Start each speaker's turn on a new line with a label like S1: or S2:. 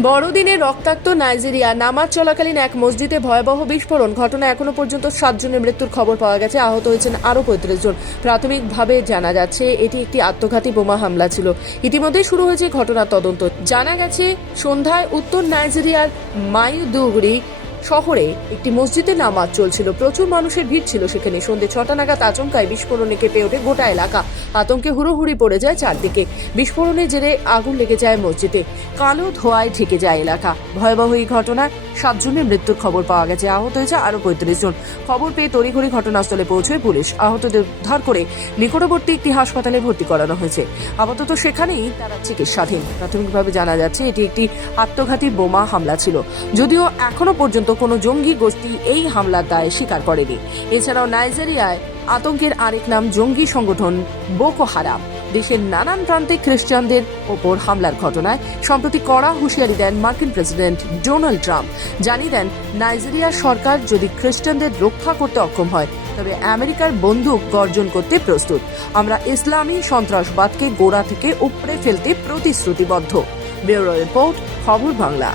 S1: বড়দিনে রক্তাক্ত নাইজেরিয়া, নামাজ চলাকালীন এক মসজিদে ভয়াবহ বিস্ফোরণ। ঘটনা এখনও পর্যন্ত সাতজনের মৃত্যুর খবর পাওয়া গেছে। আহত হয়েছেন আরও পঁয়ত্রিশ জন। প্রাথমিকভাবে জানা যাচ্ছে, এটি একটি আত্মঘাতী বোমা হামলা ছিল। ইতিমধ্যে শুরু হয়েছে ঘটনার তদন্ত। জানা গেছে, সন্ধ্যায় উত্তর নাইজেরিয়ার মাইদুগুড়ি শহরে একটি মসজিদে নামাজ চলছিল। প্রচুর মানুষের ভিড় ছিল সেখানে। সন্ধ্যে ছটা নাগাদ আচমকায় বিস্ফোরণে কেঁপে ওঠে গোটা এলাকা। আতঙ্কে হুড়োহুড়ি পড়ে যায় চারদিকে। বিস্ফোরণে জেরে আগুন লেগে যায় মসজিদে। কালো ধোঁয়ায় ঢেকে যায় এলাকা। ভয়াবহ এই ঘটনায় সাতজনের মৃত্যুর খবর পাওয়া গেছে। আহত হয়েছে আরও পঁয়ত্রিশ জন। খবর পেয়ে তড়িঘড়ি ঘটনাস্থলে পৌঁছয় পুলিশ। আহতদের উদ্ধার করে নিকটবর্তী একটি হাসপাতালে ভর্তি করানো হয়েছে। আপাতত সেখানেই তারা চিকিৎসাধীন। প্রাথমিকভাবে জানা যাচ্ছে, এটি একটি আত্মঘাতী বোমা হামলা ছিল। যদিও এখনও পর্যন্ত কোনো জঙ্গি গোষ্ঠী এই হামলার দায় স্বীকার করেনি। এছাড়াও নাইজেরিয়ায় আতঙ্কের আরেক নাম জঙ্গি সংগঠন বোকো হারাম। দেশের নানান প্রান্তে খ্রিস্টানদের ওপর হামলার ঘটনায় সম্প্রতি কড়া হুঁশিয়ারি দেন মার্কিন প্রেসিডেন্ট ডোনাল্ড ট্রাম্প। জানিয়ে দেন নাইজেরিয়ার সরকার যদি খ্রিস্টানদের রক্ষা করতে অক্ষম হয়, তবে আমেরিকার বন্দুক গর্জন করতে প্রস্তুত। আমরা ইসলামী সন্ত্রাসবাদকে গোড়া থেকে উপড়ে ফেলতে প্রতিশ্রুতিবদ্ধ। ব্যুরো রিপোর্ট, খবর বাংলা।